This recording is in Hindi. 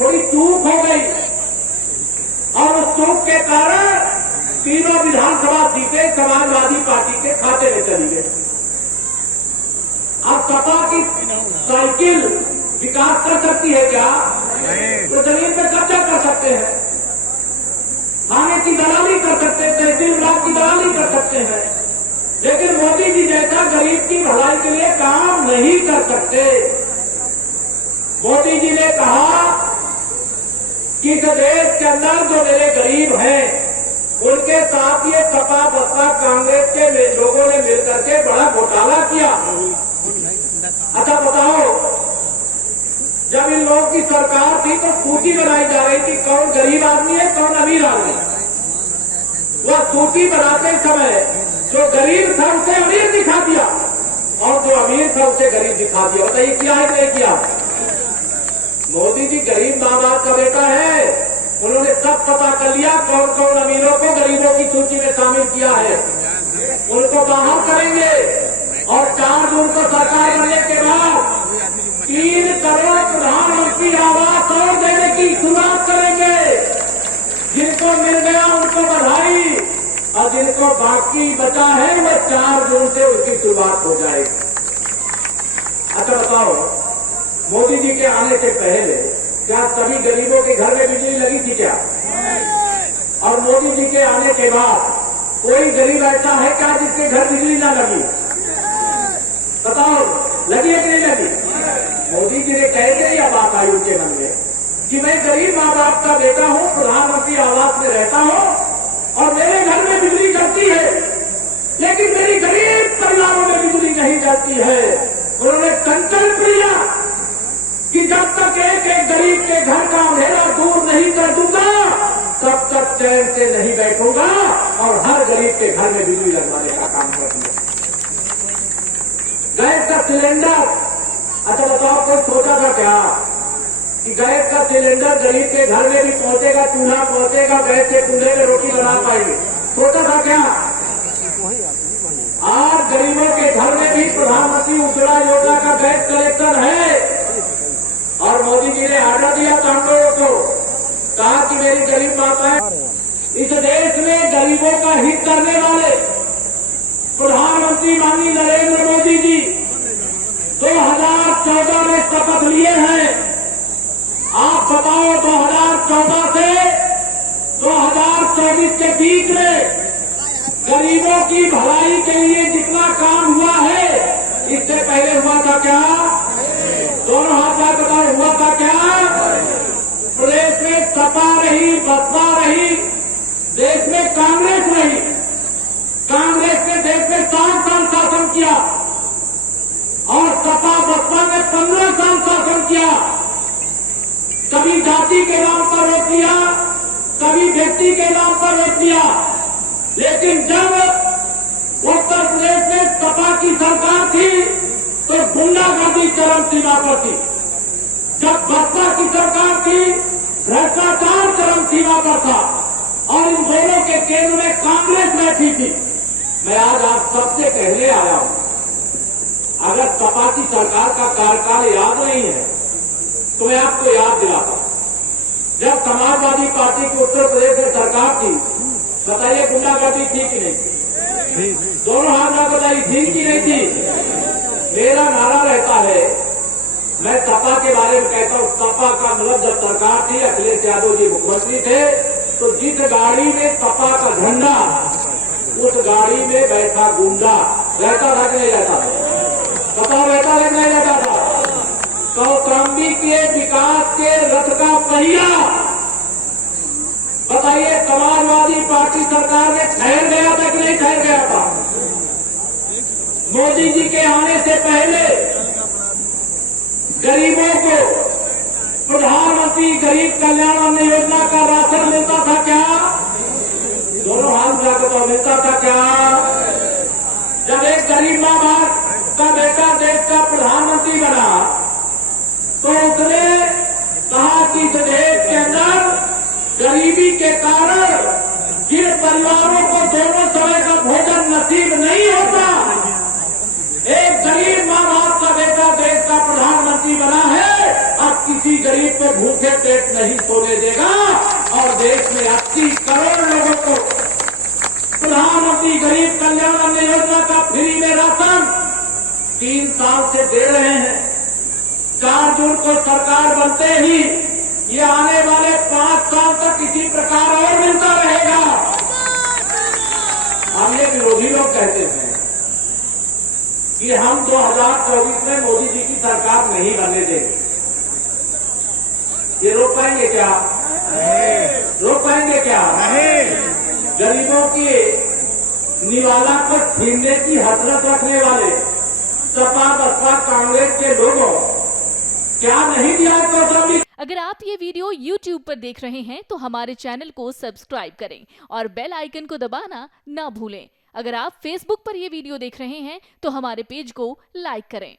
थोड़ी चूक हो गई और उस चूक के कारण तीनों विधानसभा सीटें समाजवादी पार्टी के खाते में चली गई। अब सपा की साइकिल विकास कर सकती है क्या? तो जमीन पर कब्जा कर सकते हैं, थाने की दलाली कर सकते हैं, तहसील विभाग की दलाली कर सकते हैं, लेकिन मोदी जी जैसा गरीब की भलाई के लिए काम नहीं कर सकते। मोदी जी ने कहा कि इस देश के अंदर जो मेरे गरीब हैं उनके साथ ये सपा बसपा कांग्रेस के लोगों ने मिलकर के बड़ा घोटाला किया। अच्छा बताओ, जब इन लोगों की सरकार थी तो सूची बनाई जा रही थी कौन गरीब आदमी है कौन अमीर आदमी। वह सूची बनाते समय जो गरीब था उसे अमीर दिखा दिया और जो अमीर था उसे गरीब दिखा दिया। बताइए किया है नहीं किया? मोदी जी गरीब माँ बाप का बेटा है, उन्होंने सब पता कर लिया कौन कौन अमीरों को गरीबों की सूची में शामिल किया है, उनको बाहर करेंगे और 4 जून को सरकार बनने के बाद 3 करोड़ प्रधानमंत्री आवास और देने की शुरुआत करेंगे। जिनको मिल गया उनको बधाई और जिनको बाकी बचा है वह 4 जून से उसकी शुरुआत हो जाएगी। अच्छा बताओ, मोदी जी के आने से पहले क्या सभी गरीबों के घर में बिजली लगी थी क्या? और मोदी जी के आने के बाद कोई गरीब ऐसा है क्या जिसके घर बिजली ना लगी? बताओ, लगी है कि नहीं लगी? मोदी जी ने कह के यह बात आई उनके मन में कि मैं गरीब माँ बाप का बेटा हूँ, प्रधानमंत्री आवास में रहता हूँ और मेरे घर में बिजली जलती है, लेकिन मेरी गरीब परिवारों में बिजली नहीं जलती है। उन्होंने संकल्प लिया कि जब तक एक एक गरीब के घर का अंधेरा दूर नहीं कर दूंगा तब तक चैन से नहीं बैठूंगा और हर गरीब के घर में बिजली लगवाने का काम करूंगा। गैस का सिलेंडर, अच्छा बताओ, कोई सोचा था क्या कि गैस का सिलेंडर गरीब के घर में भी पहुंचेगा, चूल्हा पहुंचेगा, गैस के चूल्हे में रोटी बना पाएंगे? सोचा था क्या? आज गरीबों के घर में भी प्रधानमंत्री उज्ज्वला योजना का गैस कनेक्शन है और मोदी जी ने आर्डर दिया था हम लोगों को, कहा कि मेरी गरीब माताएं, इस देश में गरीबों का हित करने वाले प्रधानमंत्री माननीय नरेंद्र मोदी जी 2014 में शपथ लिए हैं। आप बताओ 2014 से 2024 के बीच में गरीबों की भलाई के लिए जितना काम हुआ है इससे पहले हुआ था क्या? दोनों हाथ का बताओ, हुआ था क्या? प्रदेश में सपा रही, बसपा रही, देश में कांग्रेस रही। कांग्रेस ने देश में 7 साल शासन किया और सपा बसपा ने 15 साल शासन किया। कभी जाति के नाम पर रोक लिया, कभी व्यक्ति के नाम पर रोक लिया, लेकिन जब उत्तर प्रदेश में सपा की सरकार थी तो गुंडागर्दी चरम सीमा पर थी। जब बसपा की सरकार थी भ्रष्टाचार चरम सीमा पर था और इन दोनों के केंद्र में कांग्रेस बैठी थी। मैं आज आप सबसे कहने आया हूं, अगर सपा की सरकार का कार्यकाल याद नहीं है तो मैं आपको याद दिलाता हूं, जब समाजवादी पार्टी की उत्तर प्रदेश में सरकार थी, बताइए गुंडागर्दी थी कि नहीं थी? दोनों हाथ में बताइए, थी कि नहीं थी? मेरा नारा रहता है, मैं सपा के बारे में कहता हूं, सपा का मतलब जब सरकार थी, अखिलेश यादव जी मुख्यमंत्री थे, तो जिस गाड़ी में सपा का झंडा उस गाड़ी में बैठा गुंडा रहता था कि नहीं रहता था? बताओ, रहता था कि नहीं रहता था? कौशाम्बी के विकास के रथ का पहिया बताइए समाजवादी पार्टी सरकार में ठहर गया था कि नहीं ठहर गया था? मोदी जी के आने से पहले गरीबों को प्रधानमंत्री गरीब कल्याण अन्न योजना का राशन मिलता था क्या? दोनों हाथ जाकर मिलता था क्या? जब एक गरीब माँ बाप का बेटा देश का प्रधानमंत्री बना तो उसने कहा कि इस देश के अंदर गरीबी के कारण जिन परिवारों को दोनों समय का भोजन नसीब नहीं होता, एक गरीब माँ बाप का बेटा देश का प्रधानमंत्री बना है, अब किसी 80 गरीब को भूखे पेट नहीं सोने देगा और देश में 80 करोड़ लोगों को प्रधानमंत्री गरीब कल्याण अन्न योजना का फ्री में राशन 3 साल से दे रहे हैं। 4 जून को सरकार बनते ही ये आने वाले 5 साल तक इसी प्रकार और मिलता रहेगा। हम ये विरोधी लोग कहते हैं कि हम 2024 में मोदी जी की सरकार नहीं बनने देंगे। ये रोक पाएंगे क्या? रोक पाएंगे क्या? गरीबों की निवाला को छीनने की हसरत रखने वाले सपा बसपा कांग्रेस के लोगों क्या नहीं दिया कौशल? अगर आप ये वीडियो YouTube पर देख रहे हैं तो हमारे चैनल को सब्सक्राइब करें और बेल आइकन को दबाना ना भूलें। अगर आप Facebook पर ये वीडियो देख रहे हैं तो हमारे पेज को लाइक करें।